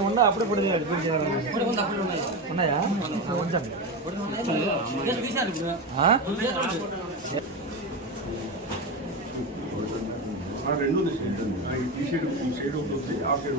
ఉందా? అప్పుడు ఇప్పుడు ఉన్నాయా? ఉంచండి. రెండు ఈ సైడ్ ఈ సైడ్ ఒకటి వస్తుంది ఆ షేడ్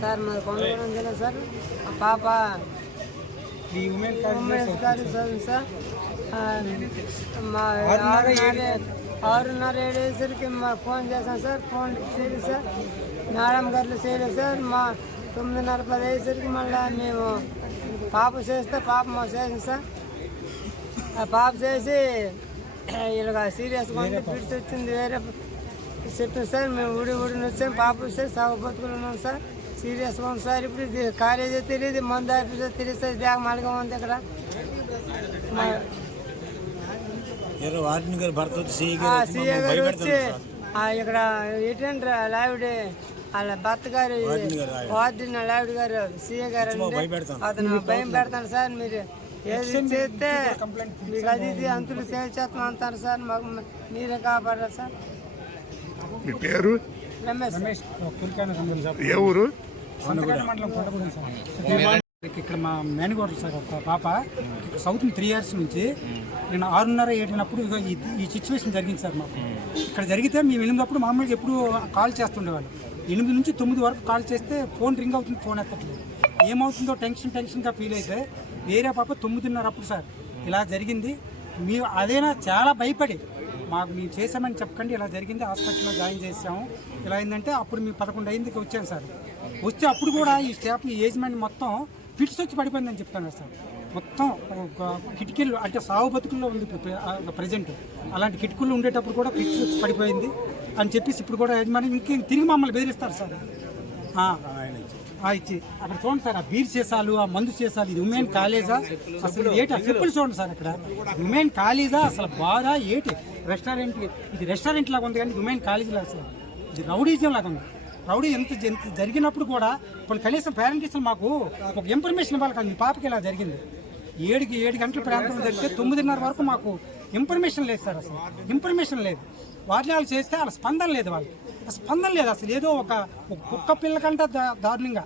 సార్ మాది కొండగూడెం జిల్లా సార్ మా పాప ఈ ఉమెన్ ఉమేష్ గారి చదువు సార్ ఆ, మా ఆరున్నర ఆరున్నర ఏడేసరికి మా ఫోన్ చేశాను సార్ ఫోన్ చేయలేదు సార్. మేడం గారు చేయలేదు సార్. మా తొమ్మిదిన్నర పది అయ్యేసరికి మళ్ళీ మేము పాప చేస్తే పాప మా చేసింది సార్. ఆ పాప చేసి ఇలాగ సీరియస్గా ఉంది ఫిట్స్ వచ్చింది వేరే చెప్పింది సార్ మేము ఊడి ఊడిని వచ్చాం పాప వస్తే సాగు బతుకులు ఉన్నాం సార్. సీరియస్గా ఉంది సార్. ఇప్పుడు కాలేజీ తెలియదు మందు ఆఫీసర్ తెలియదు సార్. బ్యాగ్ మలగా ఉంది ఇక్కడ. వార్డెన్ గారు భర్త వచ్చి గారు. ఆ ఇక్కడ ఏంటంటే లావిడ వాళ్ళ భర్త గారు వార్డెన్ లావిడ. గారు సీఏ గారు. అతను భయం పెడతాను సార్ మీరు ఏది చేస్తే మీకు అది ఇది అంతులు తేల్చేస్తాం అంటారు సార్ మాకు మీరే కాపాడారు సార్. మీ పేరు? రమేష్ ఏ ఊరు? ఇక్కడ మా మేనగోడ సార్ ఒక పాప ఇక్కడ సౌత్ త్రీ ఇయర్స్ నుంచి నేను ఆరున్నర ఏడినప్పుడు ఈ సిచ్యువేషన్ జరిగింది సార్ మాకు. ఇక్కడ జరిగితే మేము వెళ్ళినప్పుడు మామూలుగా ఎప్పుడు కాల్ చేస్తుండేవాళ్ళు. ఎనిమిది నుంచి తొమ్మిది వరకు కాల్ చేస్తే ఫోన్ రింగ్ అవుతుంది ఫోన్ ఎత్తట్లేదు. ఏమవుతుందో టెన్షన్ టెన్షన్గా ఫీల్ అయితే వేరే పాప తొమ్మిదిన్నర అప్పుడు సార్ ఇలా జరిగింది. మీ అదేనా చాలా భయపడి మాకు మేము చేసామని చెప్పకండి ఇలా జరిగింది హాస్పిటల్లో జాయిన్ చేసాము ఇలా అయిందంటే అప్పుడు మేము పదకొండు అయిందికి వచ్చాను సార్. వస్తే అప్పుడు కూడా ఈ స్టాఫ్ ఏజ్మెంట్ మొత్తం పిట్స్ వచ్చి పడిపోయిందని చెప్తాను సార్. మొత్తం ఒక కిటికీలు అంటే సాగు బతుకుల్లో ఉంది ప్రజెంట్ అలాంటి కిటికీలు ఉండేటప్పుడు కూడా ఫిట్స్ వచ్చి పడిపోయింది అని చెప్పేసి ఇప్పుడు కూడా యజమాని ఇంకే తిరిగి మమ్మల్ని బెదిరిస్తారు సార్. ఇచ్చి. అక్కడ చూడండి సార్ ఆ బీర్ చేసాలు ఆ మందు చేసాలు ఇది ఉమెన్ కాలేజా? అసలు ఏటి? చెప్పులు చూడండి సార్ అక్కడ. ఉమెన్ కాలేజా? అసలు బాగా ఏటి? రెస్టారెంట్ ఇది రెస్టారెంట్ లాగా ఉంది కానీ ఉమెన్ కాలేజీ లాగా సార్. ఇది రౌడీజం లాగా ఉంది. రౌడీ ఎంత ఎంత జరిగినప్పుడు కూడా ఇప్పుడు కనీసం పేరెంట్స్ మాకు ఒక ఇన్ఫర్మేషన్ ఇవ్వాలి కదా మీ పాపకి ఇలా జరిగింది. ఏడుకి ఏడు గంటల ప్రాంతం జరిగితే తొమ్మిదిన్నర వరకు మాకు ఇన్ఫర్మేషన్ లేదు సార్ అసలు. ఇన్ఫర్మేషన్ లేదు. వాటిని వాళ్ళు చేస్తే వాళ్ళ స్పందన లేదు వాళ్ళకి. స్పందన లేదు అసలు. ఏదో ఒక కుక్క పిల్ల కంటే దారుణంగా.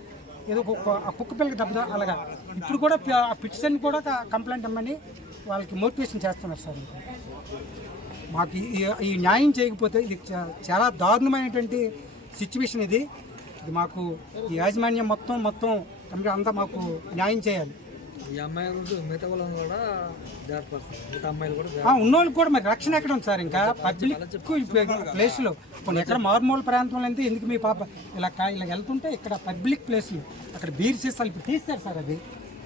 ఏదో ఒక కుక్క- ఆ కుక్క పిల్లకి దెబ్బ అలాగా. ఇప్పుడు కూడా ఆ పిటిషన్ కూడా కంప్లైంట్ ఇమ్మని వాళ్ళకి మోటివేషన్ చేస్తున్నారు సార్ మాకు ఈ- ఈ- న్యాయం చేయకపోతే ఇది చాలా దారుణమైనటువంటి సిచ్యువేషన్ ఇది. ఇది మాకు ఈ యాజమాన్యం మొత్తం మొత్తం కంప్లీట్ అంతా మాకు న్యాయం చేయాలి. ఈ అమ్మాయిలు మిగతా వాళ్ళని కూడా మిగతా అమ్మాయిలు కూడా ఆ, ఉన్నోళ్ళకి కూడా మరి రక్షణ ఎక్కడ ఉంది సార్ ఇంకా? పబ్లిక్ ప్లేస్లో. కొన్ని ఎక్కడ మారుమూల ప్రాంతంలో అయితే ఎందుకు మీ పాప ఇలా ఇలా వెళ్తుంటే ఇక్కడ పబ్లిక్ ప్లేస్లు. అక్కడ బీర్ సీసాలు ఇప్పుడు తీస్తారు సార్ అది.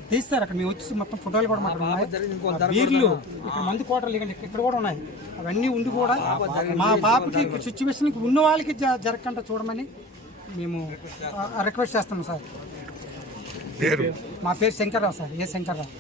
తీస్తారు అక్కడ మేము వచ్చి మొత్తం ఫోటోలు కూడా మాకు ఉన్నాయి. ఆ బీర్లు ఇక్కడ మందు కోటలు ఇక్కడ ఇక్కడ కూడా ఉన్నాయి. అవన్నీ ఉండి కూడా మా పాపకి సిచ్యువేషన్ ఉన్న వాళ్ళకి జ- జరగకుండా చూడమని మేము రిక్వెస్ట్ చేస్తున్నాం సార్. పేరు? మా పేరు శంకర్రావు సార్ ఏ శంకర్రావు.